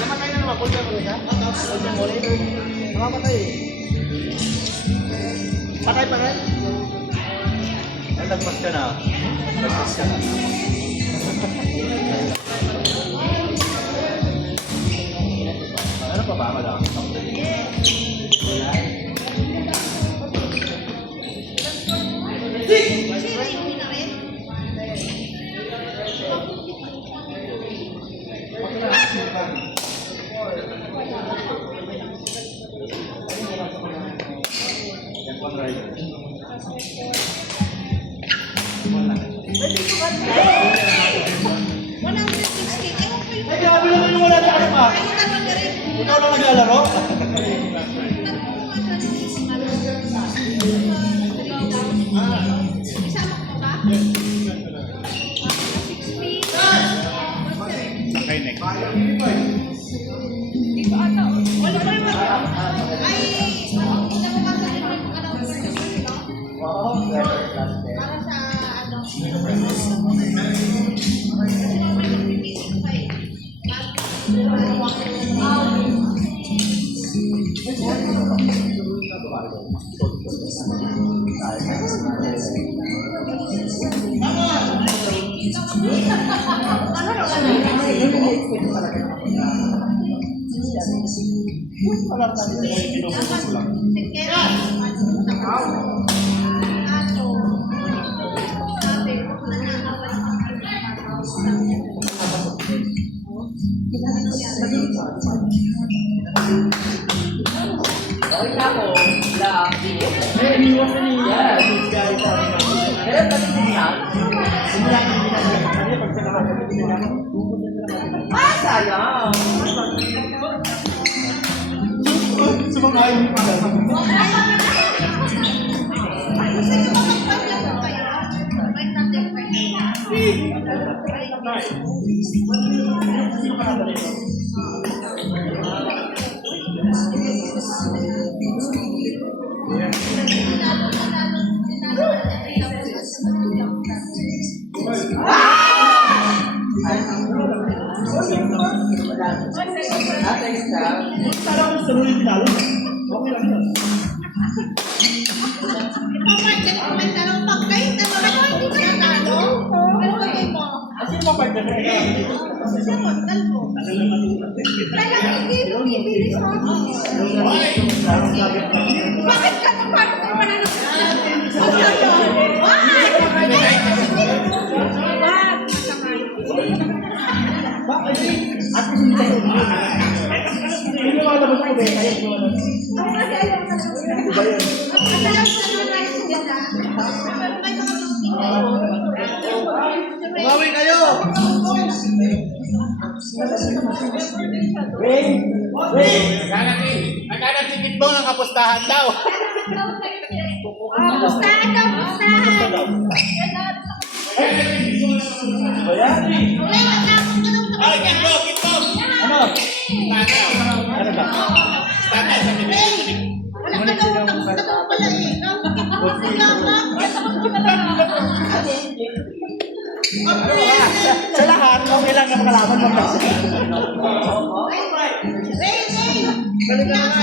Namatay na naman, punta mo niya. Punta mo ulit. Namamatay eh. Patay pa rin. Ay, nagpas ka na. Nagpas ka na. Ano pa ba? Wala. Ay, grabe naman yung wala na ano pa. Ikaw lang naglalaro? Okay, next. Sayang. Sumangayon pa. Parang gusto mo yung pinalo. Okay lang yun. Kasi yung mga pagkakita ka dito. Bakit ka na parang pananong? Bakit? At hindi ka yung hindi mo alam mo ba kaya mo ano? Ba yun? Umawi kayo! Wait! Nagkanang sikit mo ng kapustahan daw. Pustahan daw, pustahan. Ayan! Ay, kito! Ano? Ano ba? Wala ka daw, tapos na daw pala eh. Sa lahat, okay lang na makalaman mo kasi. Ray!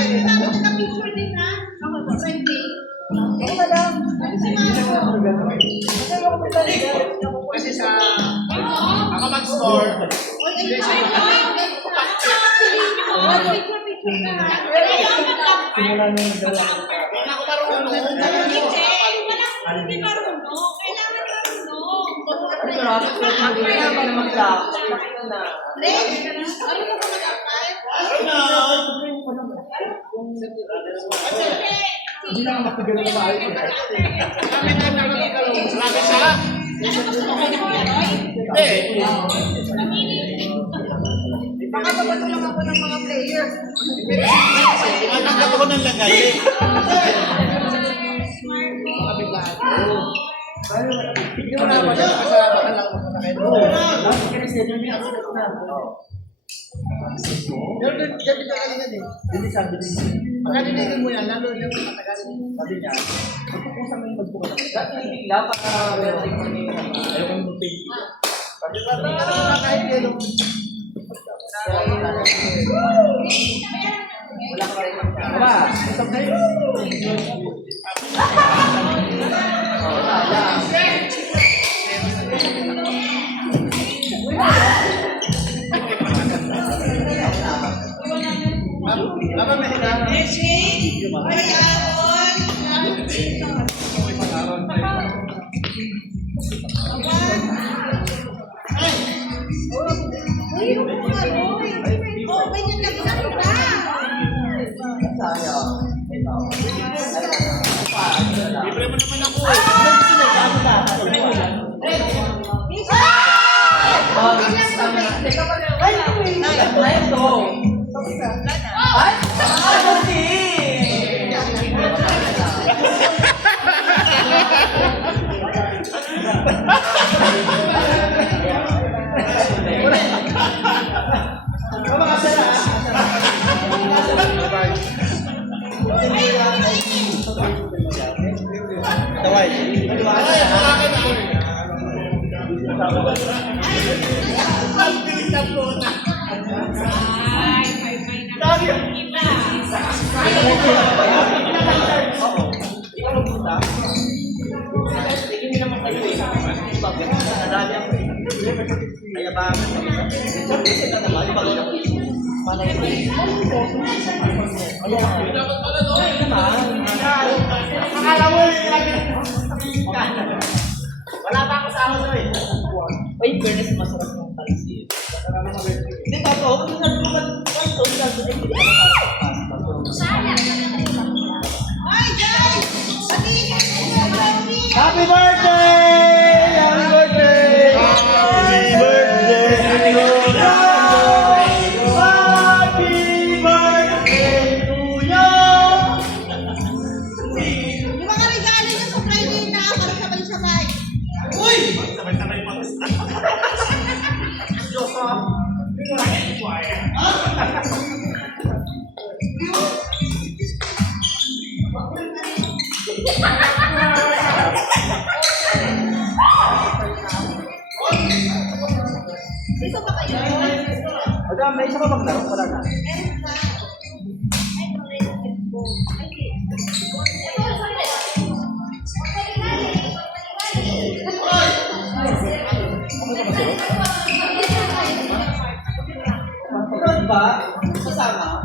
Pinakot na picture din ha? Ako madam. Kasi sa ako mag-score, Simula na yung dala. hindi ako marunong. Hindi marunong. Kailangan marunong. Kaya ba naman ka? Ray! Ano na ba mag-apply? Hindi lang matigal na tayo. Marami siya. Hindi. Baka papatulong ako ng mga players. Tumatanggap ako ng lagay eh. Hindi mo na ba siya kasalabakan lang mo sa kayo? Oo. Kasi yun yung accept na. Pero dyan ka kalingan eh. Hindi sabi niya. Pagkalinigin mo yan, lalo yung matagal. Sabi niya, kung saan may magbukas. Dati bigla para meron yung ayaw kong mag-pay. Wala pa ako sa ako sa'yo. Uy, fairness, masarap ng pansit. Hindi, totoo. Kung nagbukan ko ito, hindi ka Happy birthday! Happy birthday! Happy birthday to you! Happy birthday to you! Yung mga regalo niya sa Friday na para sabay-sabay. Gusto ba kayo? Madam, may isa pa bang laro? Wala na. Meron ba? Kasama?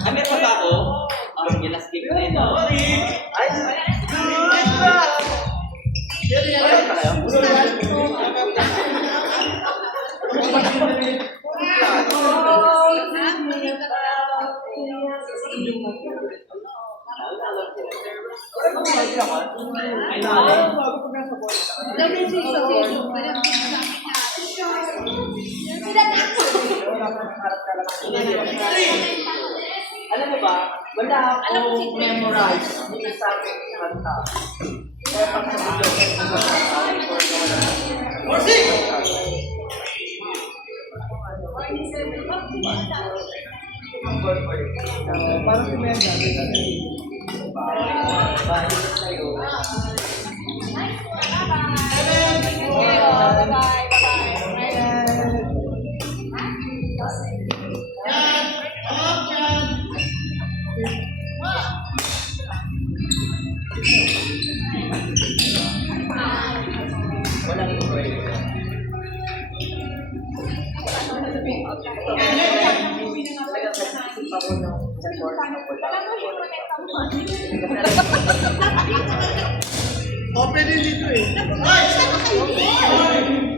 Ay, meron ba ako? Yung last game na ito. Ay, meron ba kayo? Alam mo ba, wala akong memorize dito sa aking kanta. Kaya pag Open din dito eh.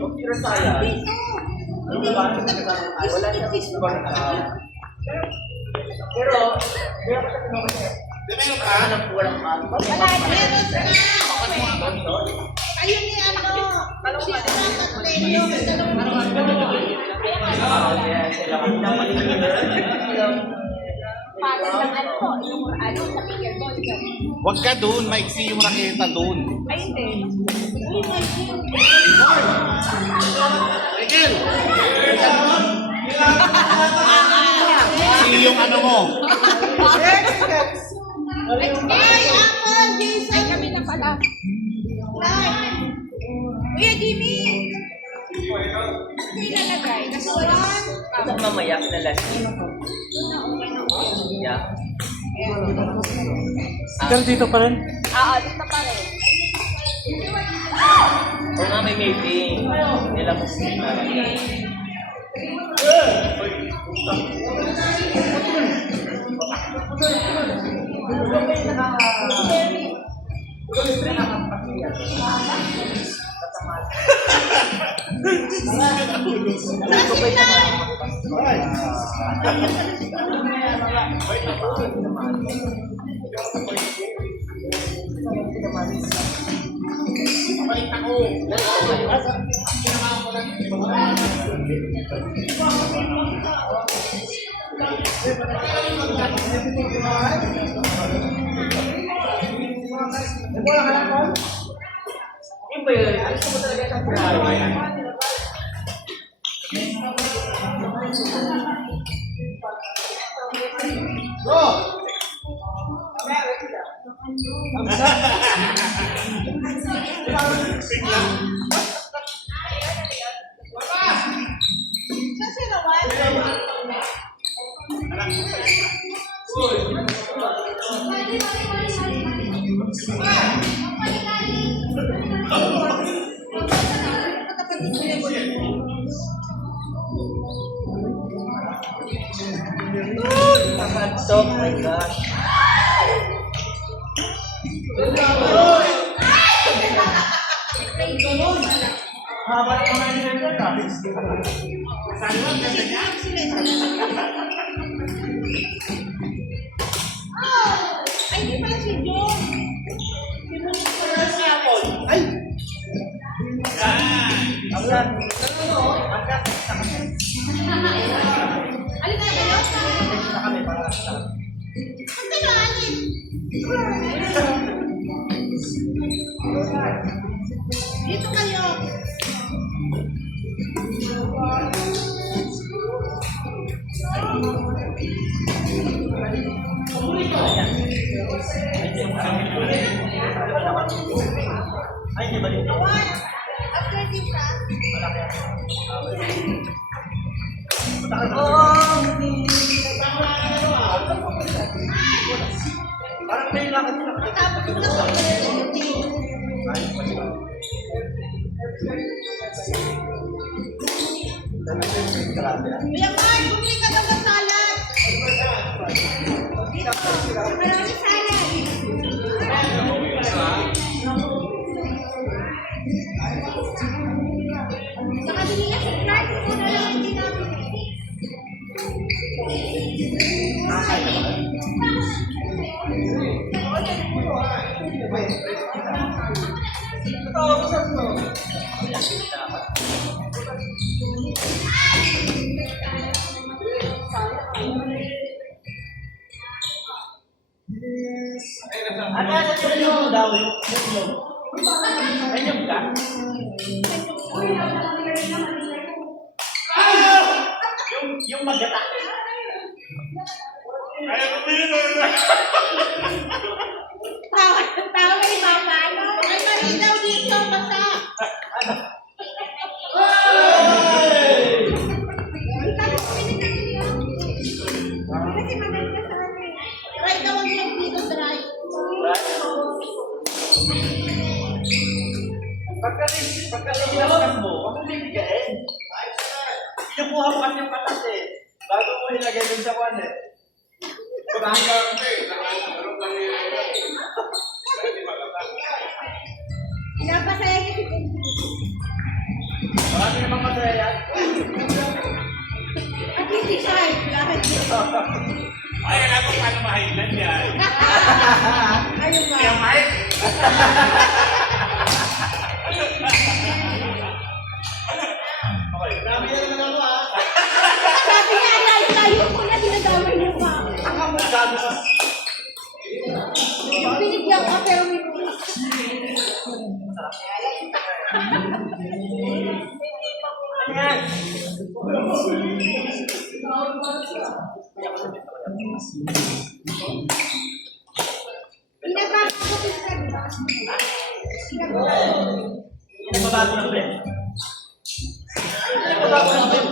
computer science. Ano ba? Wala na pero, meron ka naman Meron ka? alam ko walang Meron na! Ayun ni ano, Huwag ka doon, maiksi yung raketa doon. ay hindi. Michael! Mali yung ano mo. Ay, Apple, Jason. Ay, kami na pala. Kuya Jimmy. Ito ilalagay. Kasi wala. Tapos mamaya pinalasin. Yeah. Pero dito pa rin. Oo, dito pa rin. Kung nga may meeting, nila mo sila. Yung ba yun? Gusto mo talaga sa Sa sirawan. Oh my gosh. Ay, di pala si John. Alin na kayo? Ang tagaan. Dito kayo. Ay, di ba dito? After this, Parang may lakad na. tapos na ako. Kuya Mark, bumili ka daw ng salad. Dito, maraming salad. Nakabili na sa Clark, kung na lang hindi namin. Ano yung daw yung ka? Yung magata. Tawa ni Mama, ano? Ay, mali daw dito, basta. Kasi maganda sa akin. Try daw ang yung dito, try. Pagka-iyakan mo, huwag mong bibigayin. Pinukuha mo kasi yung patas eh. Bago mo nilagay dun sa kwan eh. Pinapasaya niya si Benji. Marami namang masaya yan. At hindi siya, lahat dito. Ay, alam ko paano mahiglan yan. Ayun ba? Kaya Mike, Marami na naman ako ah. Sabi niya, layo ko na dinadamay niyo pa. Ang kamagano ka. Binigyan ka, pero may Ano yan? Nagbabago ng Ben. Nagbabago ng Ben.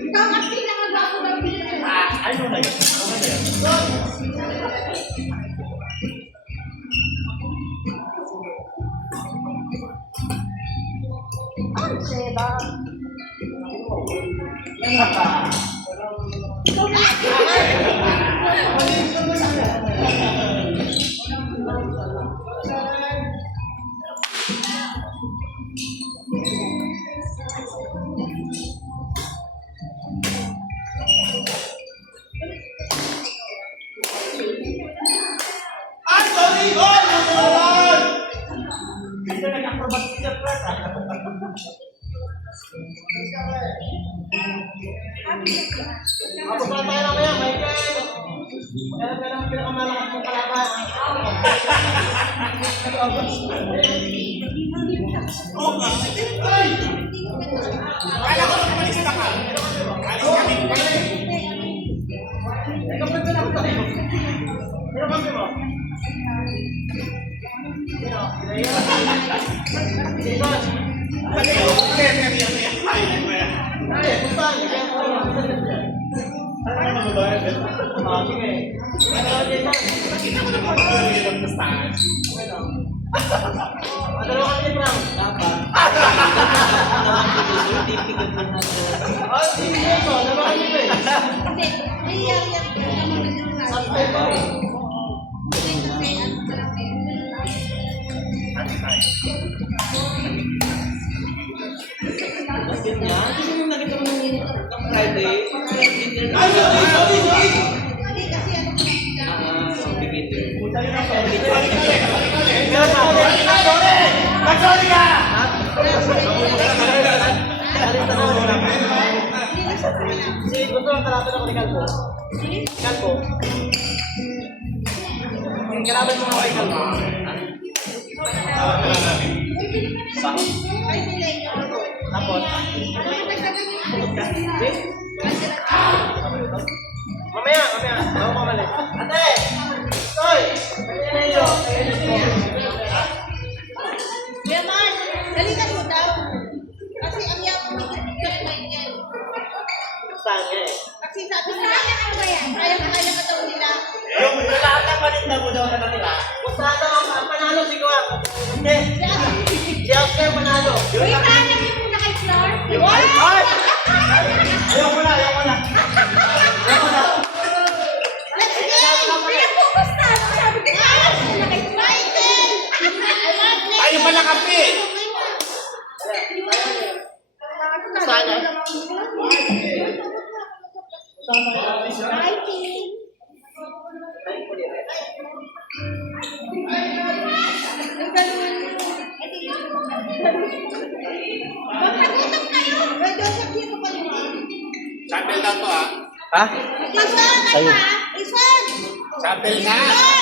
Ikaw ang pinakagwapo ng pinag- Ano na yun? Ano na yun? Bisa nag-acrobat siya, Fred. Tapos na tayo na kaya, Michael. Kaya ka lang pinakamalakas ng kalaban. Hindi, naiiyak ka naman nag-run. Kasi ano talaga eh. Hindi kasi ano Mag-sorry ka! Si gusto ang kalaban ako ni Calvo. Calvo. Yung kalaban mo ako kay Calvo. ay nilay niyo. Tapos, mamaya. Ako ka mali. Ate! Toy! Kaya na iyo. Yaman, dalitan mo daw. Kasi ang yaman mo yan. Saan eh? Kasi sabi nila, kaya ka daw nila. Yung lahat ng paninda mo daw na natira. Kung saan ang panalo si Kuya? Hindi. Si Oscar panalo. Wait, hanap mo muna kay Flor. Ay! Ayoko na. Sige, pinapokus na. Sabi ko, hanap mo muna kay Michael. Tayo pala kape! Sana. Magpag-usap kayo. Mag-usap dito kayo. Shuttle lang to, Ha? Listen, Listen! Shuttle na! Listen!